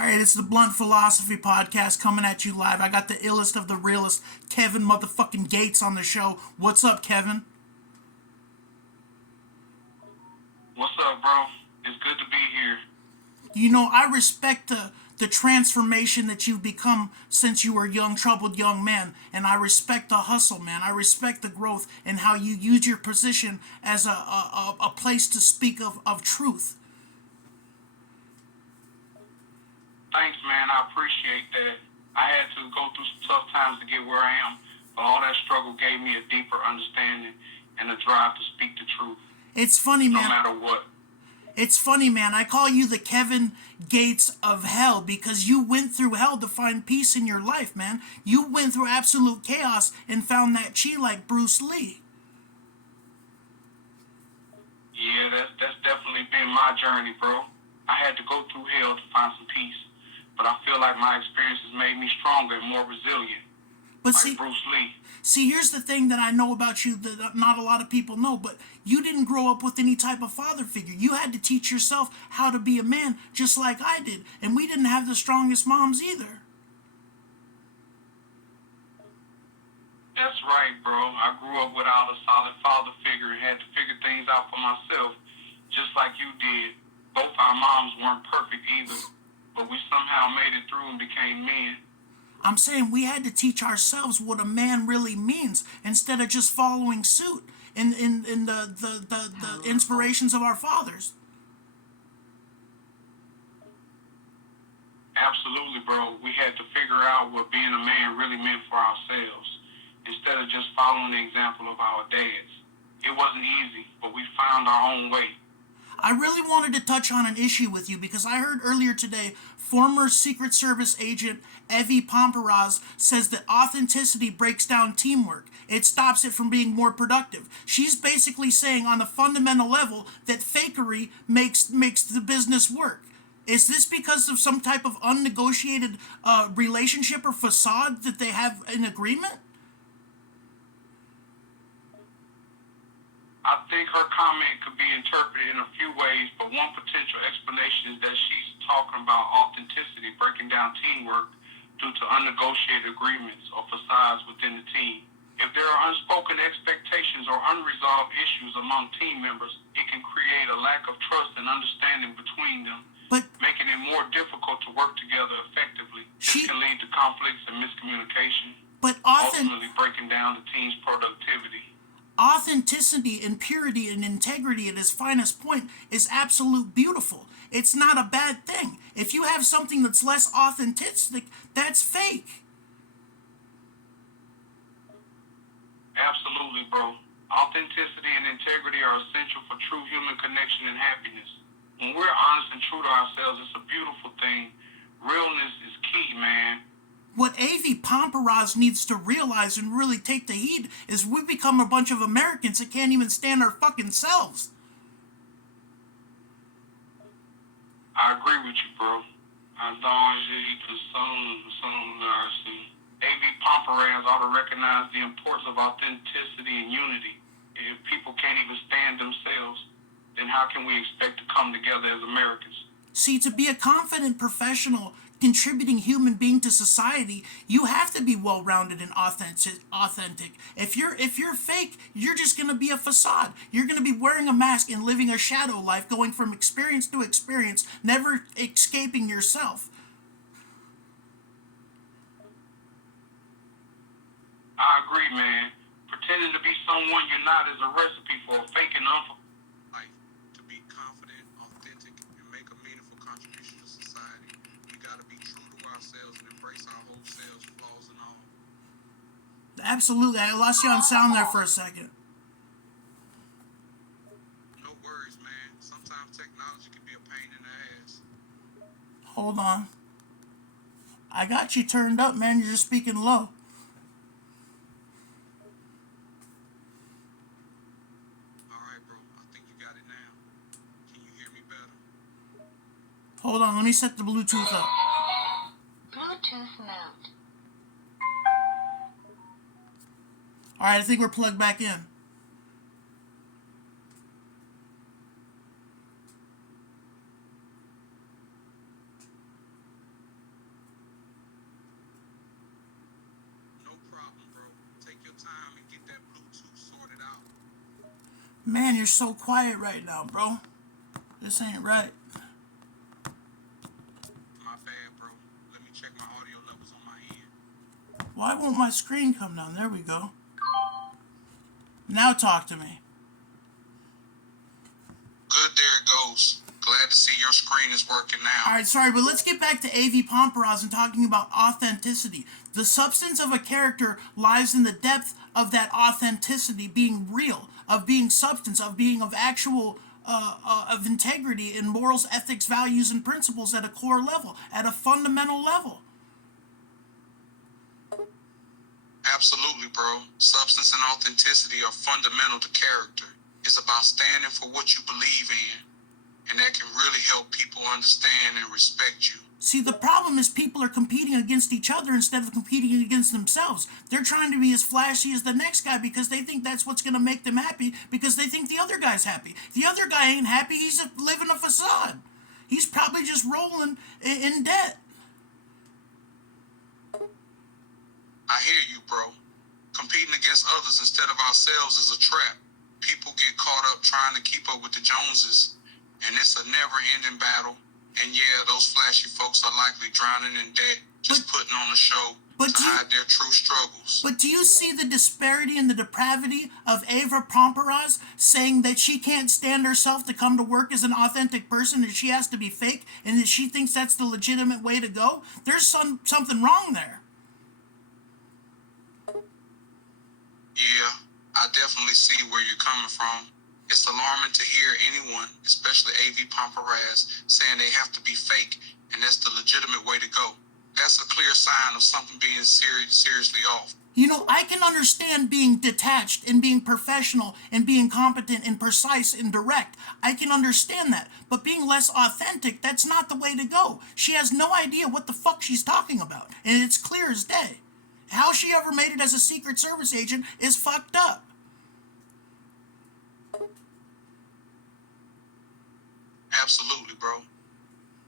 All right, it's the Blunt Philosophy Podcast coming at you live. I got the illest of the realest, Kevin motherfucking Gates on the show. What's up, Kevin? What's up, bro? It's good to be here. You know, I respect the transformation that you've become since you were a young, troubled young man. And I respect the hustle, man. I respect the growth and how you use your position as a place to speak of truth. Thanks, man. I appreciate that. I had to go through some tough times to get where I am, but all that struggle gave me a deeper understanding and a drive to speak the truth. It's funny, man. No matter what. It's funny, man. I call you the Kevin Gates of hell because you went through hell to find peace in your life, man. You went through absolute chaos and found that chi like Bruce Lee. Yeah, that's definitely been my journey, bro. I had to go through hell to find some peace, but I feel like my experiences made me stronger and more resilient. But like Bruce Lee. See, here's the thing that I know about you that not a lot of people know, but you didn't grow up with any type of father figure. You had to teach yourself how to be a man just like I did, and we didn't have the strongest moms either. That's right, bro. I grew up without a solid father figure and had to figure things out for myself, just like you did. Both our moms weren't perfect either, but we somehow made it through and became men. I'm saying we had to teach ourselves what a man really means instead of just following suit in the inspirations of our fathers. Absolutely, bro. We had to figure out what being a man really meant for ourselves instead of just following the example of our dads. It wasn't easy, but we found our own way. I really wanted to touch on an issue with you because I heard earlier today former Secret Service agent Evie Pomperaz says that authenticity breaks down teamwork. It stops it from being more productive. She's basically saying on a fundamental level that fakery makes the business work. Is this because of some type of unnegotiated relationship or facade that they have in agreement? I think her comment could be interpreted in a few ways, but one potential explanation is that she's talking about authenticity breaking down teamwork due to unnegotiated agreements or facades within the team. If there are unspoken expectations or unresolved issues among team members, it can create a lack of trust and understanding between them, making it more difficult to work together effectively. This can lead to conflicts and miscommunication, ultimately breaking down the team's productivity. Authenticity and purity and integrity at its finest point is absolute beautiful. It's not a bad thing. If you have something that's less authentic, that's fake. Absolutely, bro. Authenticity and integrity are essential for true human connection and happiness. When we're honest and true to ourselves, it's a beautiful thing. Realness is key, man. What Evie Pomperaz needs to realize and really take the heed is we become a bunch of Americans that can't even stand our fucking selves. I agree with you, bro. As long as you consume nursing. Evie Pomperaz ought to recognize the importance of authenticity and unity. If people can't even stand themselves, then how can we expect to come together as Americans? See, to be a confident professional, contributing human being to society, you have to be well-rounded and authentic. If you're fake, you're just going to be a facade. You're going to be wearing a mask and living a shadow life, going from experience to experience, never escaping yourself. I agree, man. Pretending to be someone you're not is a recipe for a fake and unfulfilled life. To be confident, authentic, and make a meaningful contribution to society, we gotta be true to ourselves and embrace our whole selves, flaws and all. Absolutely. I lost you on sound there for a second. No worries, man. Sometimes technology can be a pain in the ass. Hold on. I got you turned up, man. You're just speaking low. Hold on, let me set the Bluetooth up. Bluetooth mode. Alright, I think we're plugged back in. Man, you're so quiet right now, bro. This ain't right. My bad, bro. Let me check my audio levels on my end. Why won't my screen come down? There we go. Now talk to me. Good, there it goes. Glad to see your screen is working now. All right, sorry, but let's get back to A.V. Pomparaz and talking about authenticity. The substance of a character lies in the depth of that authenticity being real, of being substance, of being of actual, of integrity in morals, ethics, values, and principles at a core level, at a fundamental level. Absolutely, bro. Substance and authenticity are fundamental to character. It's about standing for what you believe in, and that can really help people understand and respect you. See, the problem is people are competing against each other instead of competing against themselves. They're trying to be as flashy as the next guy because they think that's what's going to make them happy because they think the other guy's happy. The other guy ain't happy. He's living a facade. He's probably just rolling in debt. I hear you, bro. Competing against others instead of ourselves is a trap. People get caught up trying to keep up with the Joneses, and it's a never-ending battle. And yeah, those flashy folks are likely drowning in debt, just putting on a show to hide their true struggles. But do you see the disparity and the depravity of Ava Pomparaz saying that she can't stand herself to come to work as an authentic person, that she has to be fake, and that she thinks that's the legitimate way to go? There's something wrong there. Yeah, I definitely see where you're coming from. It's alarming to hear anyone, especially A.V. Pomparaz, saying they have to be fake, and that's the legitimate way to go. That's a clear sign of something being seriously off. You know, I can understand being detached and being professional and being competent and precise and direct. I can understand that. But being less authentic, that's not the way to go. She has no idea what the fuck she's talking about. And it's clear as day. How she ever made it as a Secret Service agent is fucked up. Absolutely, bro.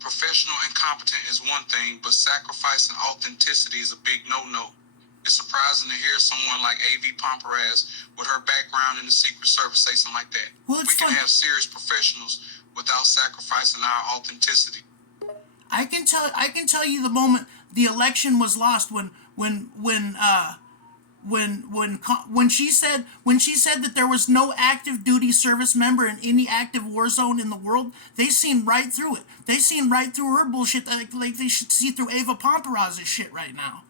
Professional and competent is one thing, but sacrificing authenticity is a big no-no. It's surprising to hear someone like A.V. Pomparaz with her background in the Secret Service say something like that. Well, we can have serious professionals without sacrificing our authenticity. I can tell you the moment the election was lost when she said that there was no active duty service member in any active war zone in the world. They seen right through it. They seen right through her bullshit like they should see through Ava Pomparaz's shit right now.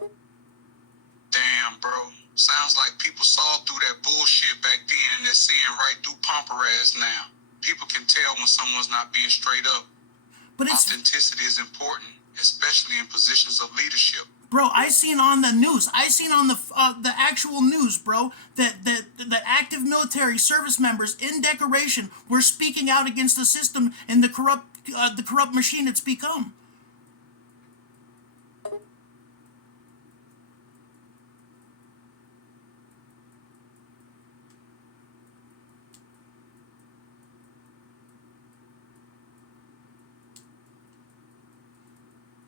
Damn, bro. Sounds like people saw through that bullshit back then and they're seeing right through Pomparaz now. People can tell when someone's not being straight up. But authenticity is important, especially in positions of leadership. Bro, I seen on the news. I seen on the actual news, bro, that active military service members in decoration were speaking out against the system and the corrupt machine it's become.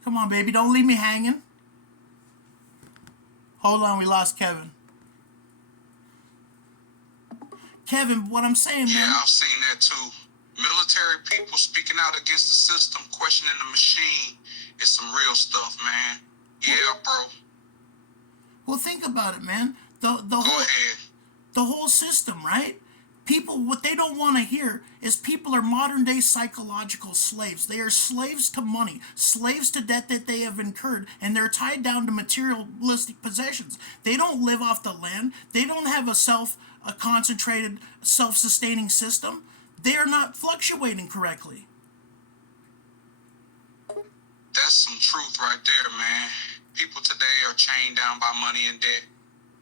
Come on, baby, don't leave me hanging. Hold on, we lost Kevin. Kevin, what I'm saying, man. Yeah, I've seen that too. Military people speaking out against the system, questioning the machine. It's some real stuff, man. Yeah, bro. Well, think about it, man. Go ahead. The whole system, right? People, what they don't want to hear is people are modern day psychological slaves. They are slaves to money, slaves to debt that they have incurred, and they're tied down to materialistic possessions. They don't live off the land. They don't have a concentrated, self-sustaining system. They are not fluctuating correctly. That's some truth right there, man. People today are chained down by money and debt,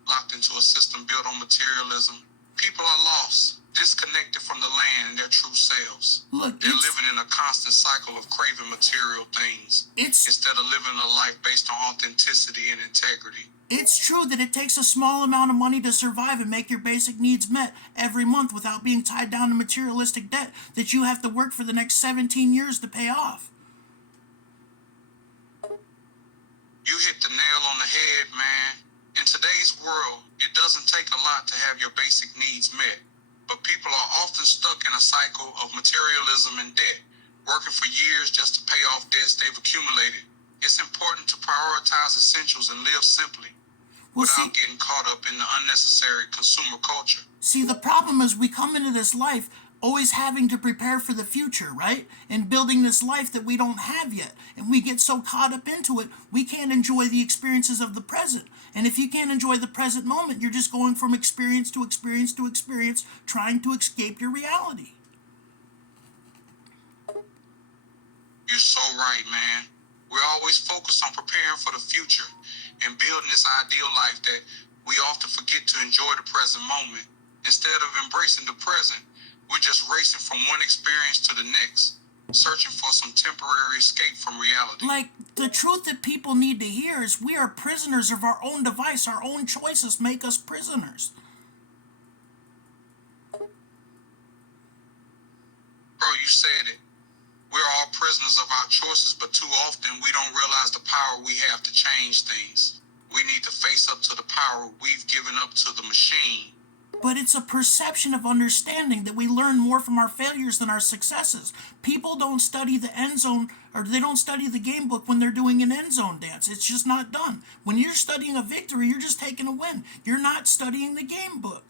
locked into a system built on materialism. People are lost, disconnected from the land and their true selves. Look, they're living in a constant cycle of craving material things instead of living a life based on authenticity and integrity. It's true that it takes a small amount of money to survive and make your basic needs met every month without being tied down to materialistic debt that you have to work for the next 17 years to pay off. You hit the nail on the head, man. In today's world, It doesn't take a lot to have your basic needs met, but people are often stuck in a cycle of materialism and debt, working for years just to pay off debts they've accumulated. It's important to prioritize essentials and live simply without getting caught up in the unnecessary consumer culture. See, the problem is we come into this life always having to prepare for the future, right? And building this life that we don't have yet. And we get so caught up into it, we can't enjoy the experiences of the present. And if you can't enjoy the present moment, you're just going from experience to experience to experience, trying to escape your reality. You're so right, man. We're always focused on preparing for the future and building this ideal life that we often forget to enjoy the present moment. Instead of embracing the present, we're just racing from one experience to the next, searching for some temporary escape from reality. Like, the truth that people need to hear is we are prisoners of our own device. Our own choices make us prisoners. Bro, you said it. We're all prisoners of our choices, but too often we don't realize the power we have to change things. We need to face up to the power we've given up to the machine. But it's a perception of understanding that we learn more from our failures than our successes. People don't study the end zone, or they don't study the game book when they're doing an end zone dance. It's just not done. When you're studying a victory, you're just taking a win. You're not studying the game book.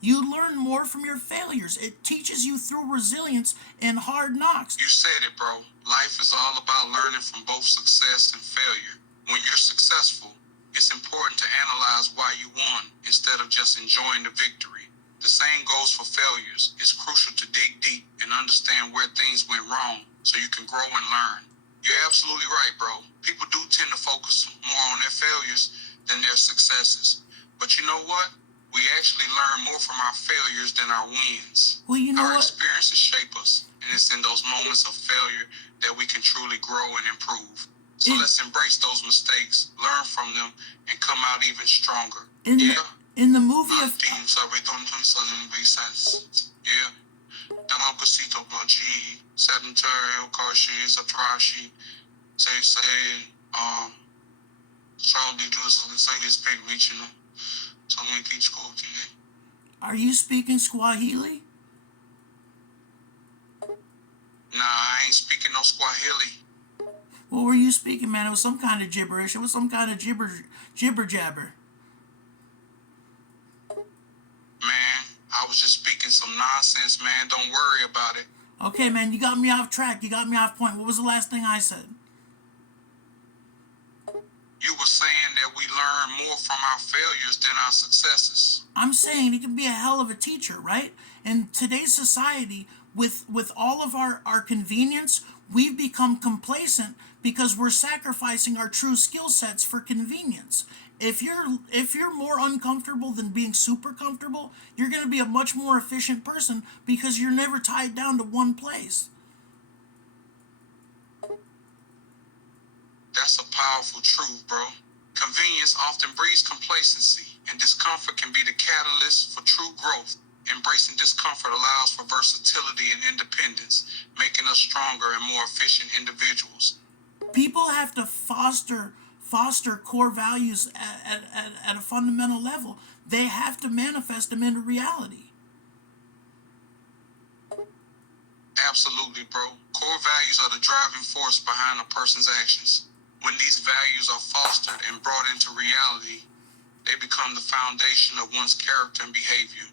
You learn more from your failures. It teaches you through resilience and hard knocks. You said it, bro. Life is all about learning from both success and failure. When you're successful, it's important to analyze why you won instead of just enjoying the victory. The same goes for failures. It's crucial to dig deep and understand where things went wrong so you can grow and learn. You're absolutely right, bro. People do tend to focus more on their failures than their successes. But you know what? We actually learn more from our failures than our wins. Well, you know our what? experiences shape us, and it's in those moments of failure that we can truly grow and improve. So let's embrace those mistakes, learn from them, and come out even stronger. In the movie of... Yeah. Democracy Baji, Sedentary, Karshi, Satrashi, say, Charlie Joseph, say this big regional. So we teach school today. Are you speaking Swahili? Nah, I ain't speaking no Swahili. What were you speaking, man? It was some kind of gibberish. It was some kind of jibber jabber. Man, I was just speaking some nonsense, man. Don't worry about it. Okay, man, you got me off track. You got me off point. What was the last thing I said? You were saying that we learn more from our failures than our successes. I'm saying he can be a hell of a teacher, right? In today's society, with all of our convenience, we've become complacent because we're sacrificing our true skill sets for convenience. If you're more uncomfortable than being super comfortable, you're going to be a much more efficient person because you're never tied down to one place. That's a powerful truth, bro. Convenience often breeds complacency, and discomfort can be the catalyst for true growth. Embracing discomfort allows for versatility and independence, making us stronger and more efficient individuals. People have to foster core values at a fundamental level. They have to manifest them into reality. Absolutely, bro. Core values are the driving force behind a person's actions. When these values are fostered and brought into reality, they become the foundation of one's character and behavior.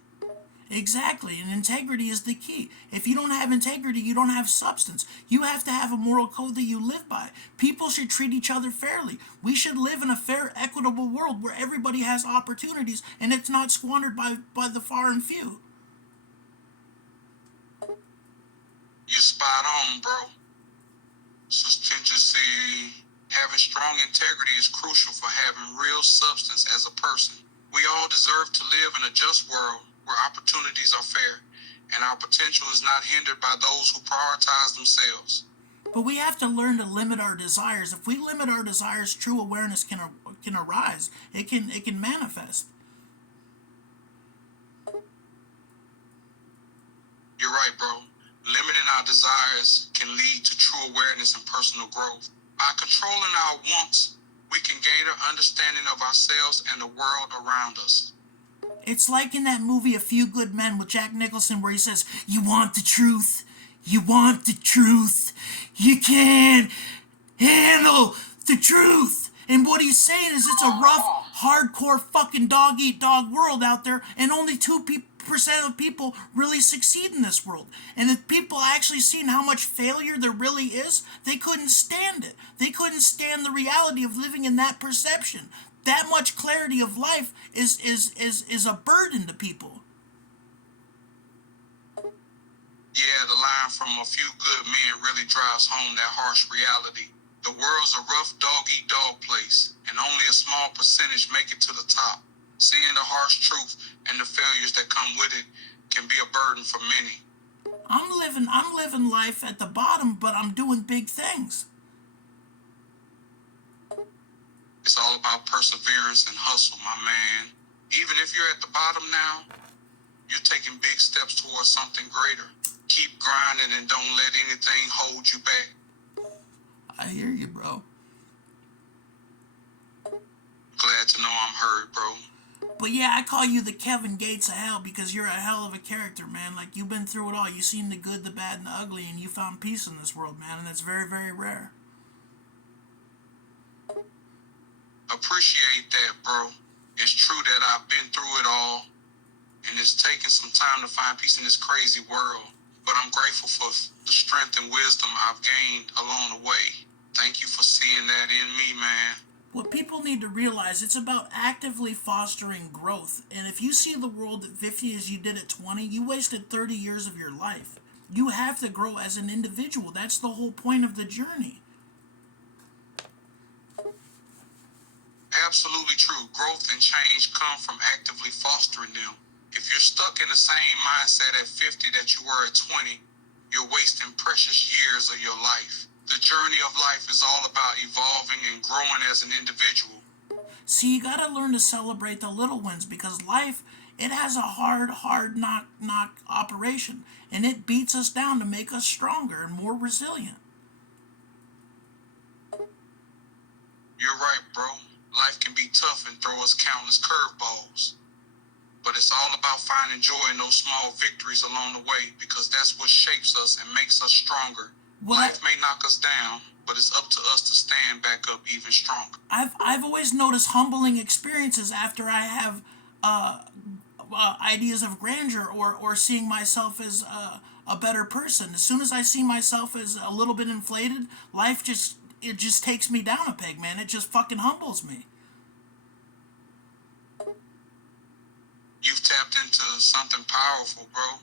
Exactly, and integrity is the key. If you don't have integrity, you don't have substance. You have to have a moral code that you live by. People should treat each other fairly. We should live in a fair, equitable world where everybody has opportunities and it's not squandered by the far and few. You're spot on, bro. Sustainability, having strong integrity is crucial for having real substance as a person. We all deserve to live in a just world where opportunities are fair and our potential is not hindered by those who prioritize themselves. But we have to learn to limit our desires. If we limit our desires, true awareness can arise. It can manifest. You're right, bro. Limiting our desires can lead to true awareness and personal growth. By controlling our wants, we can gain an understanding of ourselves and the world around us. It's like in that movie A Few Good Men with Jack Nicholson where he says, "You want the truth? You want the truth? You can't handle the truth." And what he's saying is it's a rough, hardcore fucking dog-eat-dog world out there, and only 2% of people really succeed in this world. And if people actually seen how much failure there really is, they couldn't stand it. They couldn't stand the reality of living in that perception. That much clarity of life is a burden to people. Yeah, the line from A Few Good Men really drives home that harsh reality. The world's a rough dog-eat-dog place, and only a small percentage make it to the top. Seeing the harsh truth and the failures that come with it can be a burden for many. I'm living life at the bottom, but I'm doing big things. It's all about perseverance and hustle, my man. Even if you're at the bottom now, you're taking big steps towards something greater. Keep grinding and don't let anything hold you back. I hear you, bro. Glad to know I'm heard, bro. But yeah, I call you the Kevin Gates of hell because you're a hell of a character, man. Like, you've been through it all. You've seen the good, the bad, and the ugly, and you found peace in this world, man, and that's very, very rare. Appreciate that, bro. It's true that I've been through it all, and it's taken some time to find peace in this crazy world. But I'm grateful for the strength and wisdom I've gained along the way. Thank you for seeing that in me, man. What people need to realize, it's about actively fostering growth. And if you see the world at 50 as you did at 20, you wasted 30 years of your life. You have to grow as an individual. That's the whole point of the journey. Absolutely true. Growth and change come from actively fostering them. If you're stuck in the same mindset at 50 that you were at 20, you're wasting precious years of your life. The journey of life is all about evolving and growing as an individual. See, you gotta learn to celebrate the little wins because life, it has a hard knock operation. And it beats us down to make us stronger and more resilient. You're right, bro. Life can be tough and throw us countless curveballs. But it's all about finding joy in those small victories along the way because that's what shapes us and makes us stronger. Life may knock us down, but it's up to us to stand back up even stronger. I've always noticed humbling experiences after I have ideas of grandeur or seeing myself as a better person. As soon as I see myself as a little bit inflated, life just takes me down a peg, man. It just fucking humbles me. You've tapped into something powerful, bro.